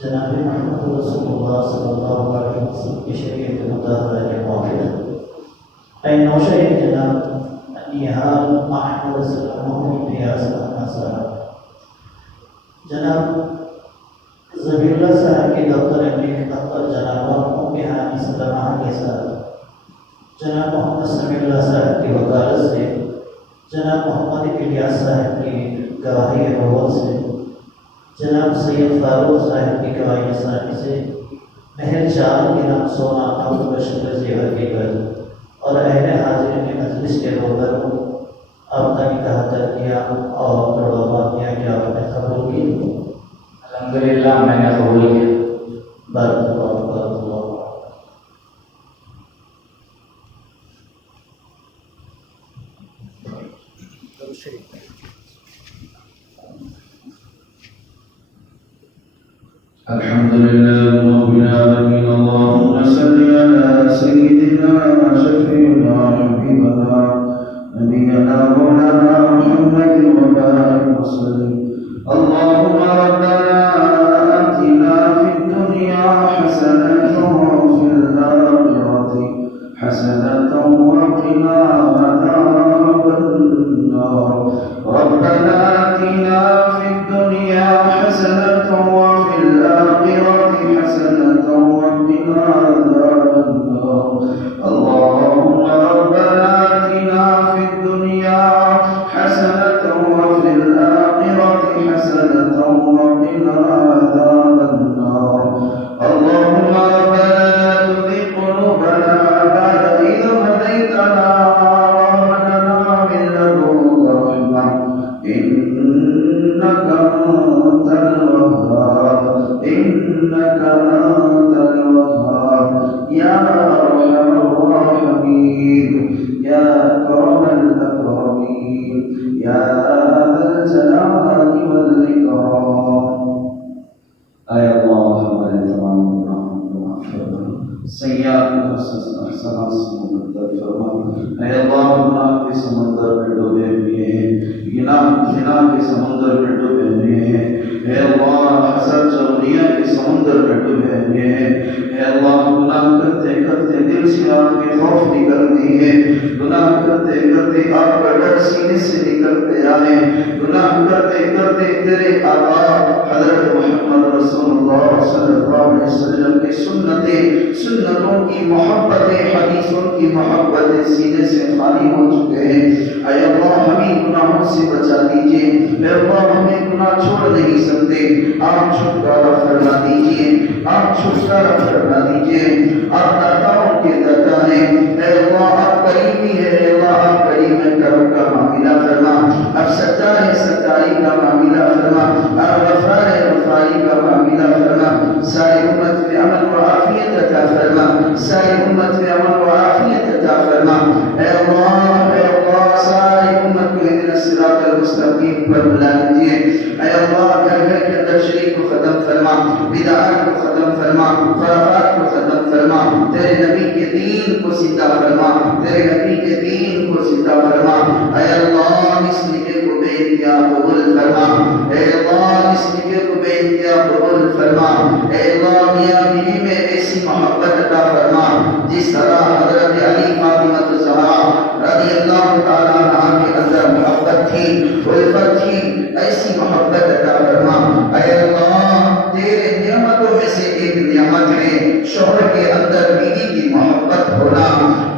جناب محمد رسول اللہ صلی اللہ علیہ وسلم کی شریعت مطالعہ کے موقع اے نوشہ جناب نیحال محمد صلی اللہ علیہ وسلم جناب ظہیر اللہ صاحب کے دفتر امریک دفتر جناب حامی سلمہ کے ساتھ جناب محمد سمیع اللہ صاحب کی وکالت سے جناب محمد الیاس صاحب کی گواہی اول سے جناب سید فاروق صاحب کی گواہی ثانی سے مہر 4 گرام سونا قبض بشکل زیور کے گھر اور اہل حاضرین مجلس کے روبرو آپ کا نکاح کر دیا اور کروڑوں دیا کہ آپ نے قبول کی؟ الحمدللہ میں نے قبول کیا. بارک اللہ بارک اللہ. الحمد لله رب العالمين اللهم صل على سيدنا شفيعنا حبيبنا نبينا مولانا محمد وبارك وسلم. اللهم ربنا آتنا في الدنيا حسنة وفي الآخرة حسنة وقنا عذاب النار. ربنا آتنا في الدنيا حسنة وفي الآخرة حسنة وقنا عذاب النار. اللهم ربنا آتنا في الدنيا حسنة وفي الآخرة حسنة وقنا عذاب النار. اللهم ربنا لا تزغ قلوبنا بعد إذ هديتنا وهب لنا من لدنك رحمة إنك أنت الوهاب إنك أنت الوهاب يا أرحم الراحمين يا أكرم الأكرمين يا ذا الجلال والإكرام. أي الله من تمام سیاح سمندر فرما. اے اللہ گناہ کے سمندر میں ڈوبے ہوئے ہیں, گناہ کے سمندر میں ڈوبے ہوئے ہیں. اے اللہ حسد چغلیہ کے سمندر میں ڈوبے ہوئے ہیں. اے اللہ گناہ کرتے کرتے دل سے آپ کے خوف نکل گئی ہے. گناہ کرتے کرتے آپ کا ڈر سینے سے نکلتے آئے. گناہ کرتے کرتے تیرے آقا حضرت محمد رسول اللہ صلی اللہ علیہ وسلم کی سنتوں کی محبتیں, حدیثوں کی محبتیں سینے سے خالی ہو چکے ہیں. اے اللہ ہمیں گناہوں سے بچا دیجئے. اے اللہ ہمیں گناہ چھوڑ نہیں سکتے, آپ چھٹکارا فرما دیجئے, آپ چھٹکارا فرما دیجئے. آپ داتاؤں کے داتا ہیں. اے اللہ آپ قریبی ہے. اے اللہ آپ قریب ہے, کرم کا معاملہ فرما. آپ ستار ہے, ستاری کا معاملہ فرما. آپ غفار ہے, غفاری کا معاملہ فرما. ساری امت میں امن و عافیت عطا فرما. ساری امت میں امن و عافیت عطا فرما. اے اللہ ساری امت کو اہدنا الصراط المستقیم پر بلا لیجیے. اے اللہ گھر گھر کے اندر شرک کو ختم فرما, بدعات کو ختم فرما, خرافات کو ختم فرما. تیرے نبی کے دین کو زندہ فرما, تیرے نبی کے دین کو زندہ فرما. اے اللہ اس نکاح کو بے انتہا قبول فرما. اے اللہ اس نکاح کو بے انتہا قبول فرما. اے اللہ میاں بیوی میں ایسی محبت عطا فرما جس طرح حضرت علی فاطمہ الزہرا رضی اللہ تعالیٰ عنہ کے اندر محبت تھی, الفت تھی, ایسی محبت عطا فرما. اے اللہ تیرے نعمتوں میں سے ایک نعمت ہے شوہر کے اندر بیوی کی محبت ہونا,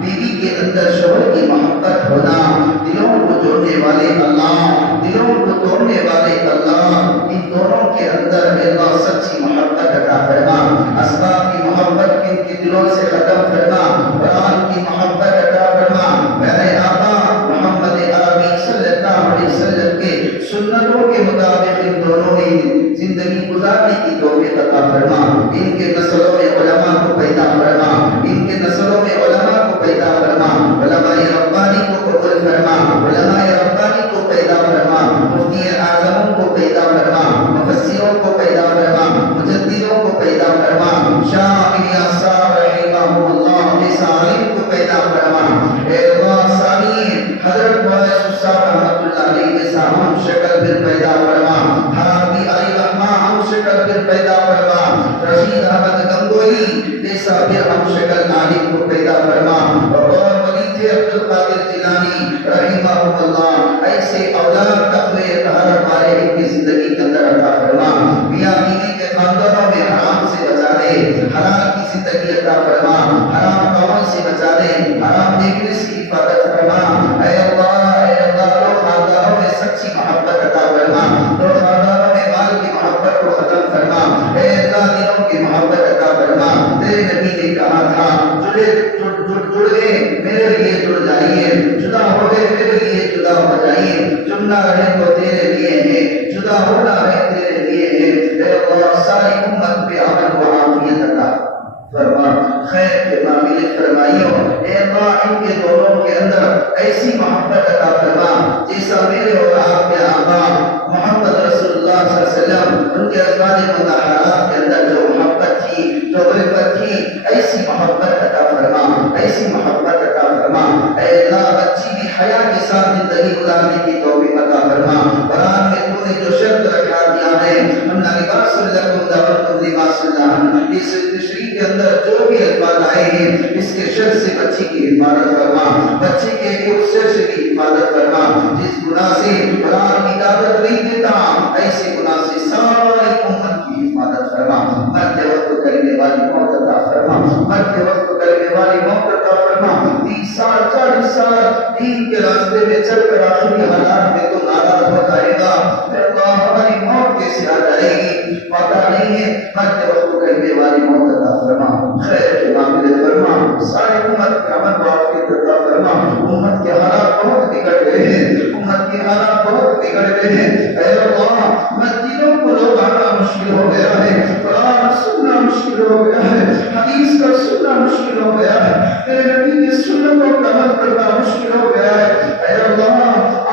بیوی کے اندر شوہر کی محبت ہونا. دلوں کو جوڑنے والے اللہ, دلوں کو توڑنے والے اللہ, ان دونوں کے اندر اللہ سچی محبت عطا فرما. اسباب کی محبت ان کے دلوں سے ختم فرما. قرآن کی محبت عطا فرما. میرے آقا محمد عربی صلی اللہ علیہ وسلم کے سنتوں کے مطابق ان دونوں نے زندگی گزارنے کی توفیق عطا فرما. ان کے نسلوں میں علماء کو پیدا فرما, ان کے نسلوں میں علماء کو پیدا فرما. علماء ربانی کو قبول فرما, علماء ربانی کو پیدا فرما. مفتی اعظموں کو پیدا فرما, مفسروں کو پیدا فرما, مجددوں کو پیدا فرما. شاہ الیاس رحمہ اللہ جیسا عالم کو پیدا فرما. اے اللہ ثانی حضرت مولانا صاحب رحمۃ اللہ علیہ جیسا ہم شکل پھر پیدا شکل پھر پیدا فرما، رشید احمد گنگوئی جیسا پھر ہم شکل عالم کو پیدا فرما، اور ولی تھے عبد القادر جیلانی رحمہ اللہ، ایسے اولاد تقوی طہارت والے ان کی زندگی کے اندر عطا فرما، میاں بیوی کے خاندانوں میں حرام سے بچا دے، حلال کی زندگی عطا فرما، حرام کاموں سے بچا دے، حرام دیکھنے سے حفاظت فرما، اے اللہ تو خاندانوں میں سچی محبت عطا فرما، تو خاندانوں میں مال کی محبت کو ختم فرما، اے اللہ دلوں کی محبت عطا فرما، تیرے نبی نے کہا تھا جڑ گئے میرے لیے جڑ جائیے، جدا ہو گئے میرے لیے جدا ہو جائیے، جڑنا رہے تو تیرے لیے ہے، جدا ہونا ہے تیرے لیے ہے، اے اللہ ساری امت پہ امن و عافیت عطا فرما، خیر کے معاملے فرمائیو، اے اللہ ان کے دونوں کے اندر ایسی محبت عطا فرما جیسا میرے اور آپ کے آقا محمد رسول اللہ صلی اللہ علیہ وسلم ان کے ازواج مطہرات کے اندر جو محبت تھی، جو الفت تھی، ایسی محبت عطا فرما، ایسی محبت عطا فرما، اے اللہ بچی بھی حیا کے ساتھ زندگی گزارنے کی توفیق عطا فرما، قرآن میں تو نے جو شرط رکھا دیا ہے ہمنا لباس لکم دعوتم لباس اللہ، اس تشریح کے اندر جو بھی الفاظ آئے ہیں اس کے شر سے بچی کی حفاظت فرما، بچی کے اس شر سے بھی حفاظت فرما، جس گناہ سے قرآن اجازت نہیں دیتا ایسے گناہ سے ساری امت کی حفاظت فرما، مرتے وقت کرنے والی موت عطا فرما، مرتے وقت کرنے والی موت عطا فرما، 30 سال 40 سال دین کے راستے میں چل کر آخری حالات میں تو ناراض ہو جائے گا، اے اللہ ہماری موت کیسے آ جائے گی پتہ نہیں ہے، مرتے وقت کرنے والی موت عطا فرما، خیر کے معاملے فرما، ساری امت کے امن و عافیت عطا فرما، امت کے حالات بہت بگڑ گئے ہیں، امت کے حالات بہت بگڑ گئے ہیں، اے اللہ مسجدوں کو لوگ آنا مشکل ہو گیا ہے، قرآن سننا مشکل ہو گیا ہے، حدیث کا سننا مشکل ہو گیا ہے، تیرے نبی کی سنتوں کا عمل کرنا مشکل ہو گیا ہے، اے اللہ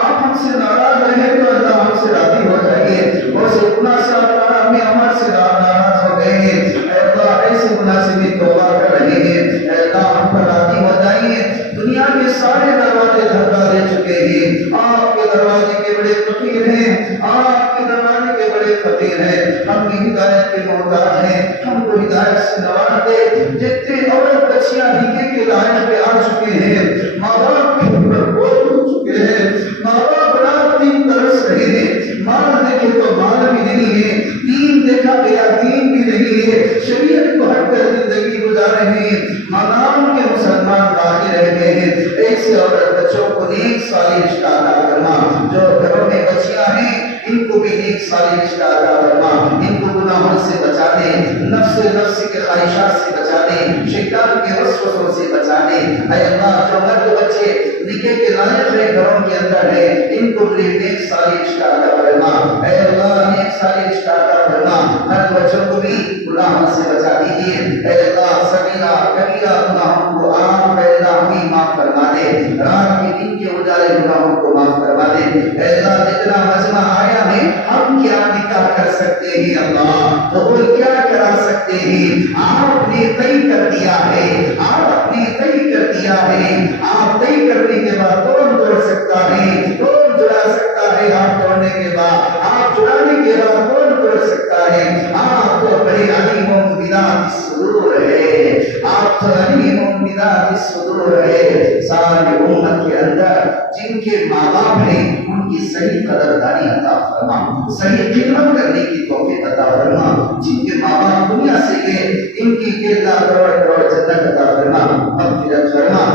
آپ ہم سے ناراض رہے تو اللہ ہم سے راضی ہو جائیے، وہ سے گناہ سے آپ ہمیں ہمارے سے ناراض ہو گئے ہیں، اے اللہ ایسے گناہ سے بھی توبہ کر رہے ہیں، اے اللہ ہم پر راضی ہو جائیے، دنیا کے سارے دروازے دھکا دے چکے ہیں، آپ کے دروازے کے بڑے فقیر ہیں، آپ کے دروازے کے بڑے فقیر ہیں، ہم کی ہدایت کے محتاج ہیں، ہم کو ہدایت سے نواز دے، جتنے عورت بچیاں نکاح کے لائن پہ آ چکے ہیں، ماں باپ کے اوپر بوجھ ہو چکے ہیں، ماں باپ رات دن ترس رہے ہیں، مال دیکھے تو مال بھی نہیں ہے، دین دیکھا گیا دین بھی نہیں ہے، شریعت کو ہٹ کر زندگی گزار رہے ہیں، مقام کے مسلمان باقی رہ گئے ہیں، ایسے عورت بچوں کو نیک صالح رشتہ عطا فرما، جو گھروں میں بچیاں ہیں ان کو بھی نیک صالح رشتہ عطا فرما، ان کو گناہوں سے بچا دے، نفس کے خواہشات سے بچا دے، شیطان کے وسوسوں سے بچا دے، اے اللہ جو مرد بچے نکاح کے لائق ہے گھروں کے اندر ہے ان کو بھی نیک صالح رشتہ عطا فرما، اے اللہ نیک صالح رشتہ عطا فرما، مرد بچوں کو بھی گناہوں سے بچا دیجیے، اے اللہ صغیرہ کبیرہ گناہوں کو آپ اے اللہ ہمیں معاف فرما دے، رات کے دن کے اجالے گناہوں کو معاف فرما دے، اے اللہ جتنا مجمع آیا ہے ہم کیا نکاح کر سکتے ہیں اللہ تو کیا کرا سکتے ہیں، آپ نے طے کر دیا ہے، آپ نے طے کر دیا ہے، آپ طے کرنے کے بعد کون توڑ سکتا ہے، کون جڑا سکتا ہے، آپ توڑنے کے بعد آپ جڑانے کے بعد کون توڑ سکتا ہے، آپ تو بڑے علیم بذات الصدور ہے، آپ تو علیم بذات الصدور ہے، ساری امت کے اندر جن کے ماں باپ ہیں ان کی صحیح قدردانی عطا فرما، صحیح خدمت کرنے کی توفیق عطا فرما، جن کے ماں باپ دنیا سے گئے ان کی کردار کروڑ جنت عطا فرما، مغفرت فرما،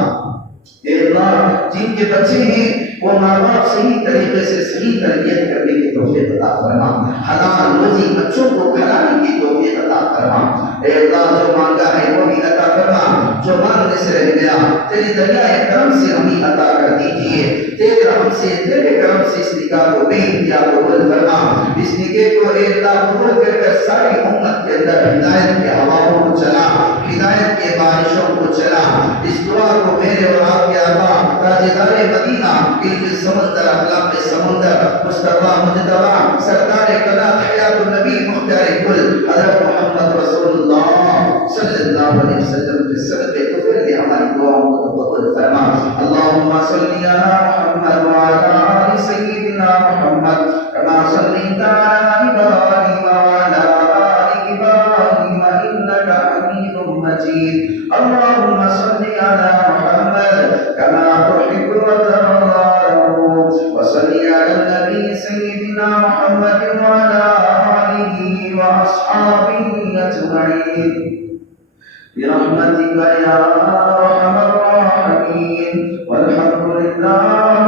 اے اللہ جن کے بچے ہیں وہ ماں باپ صحیح طریقے سے صحیح تربیت کرنے کی توفیق عطا فرما، حلال روزی بچوں کو کھلانے کی توفیق عطا فرما، اے اللہ جو مانگا ہے وہ بھی عطا فرما، جو مانگنے سے رہ گیا تیری دریائے کرم سے ہمیں عطا کر دیجیے، تیرے رحم سے تیرے کرم سے اس نکاح کو بے انتہا قبول فرما، اس نکاح کو اے اللہ قبول کر کر ساری امت کے اندر ہدایت کے ہواؤں کو چلا، ہدایت کے بارشوں کو چلا، اس دعا کو میرے اور آپ کے آقا تاجدار مدینہ علم سمندر اخلاق سمندر مصطفیٰ مجتبی سرکار کائنات حیات النبی مختار کل حضرت محمد رسول اللہ صلی اللہ علیہ وسلم کے صدقے تو پھر بھی ہماری دعاؤں کو قبول فرما، اللہم صلی علی محمد وعلی آل سیدنا محمد کما صلیت علی ابراہیم وعلی أجمعين برحمتك يا أرحم الراحمين والحمد لله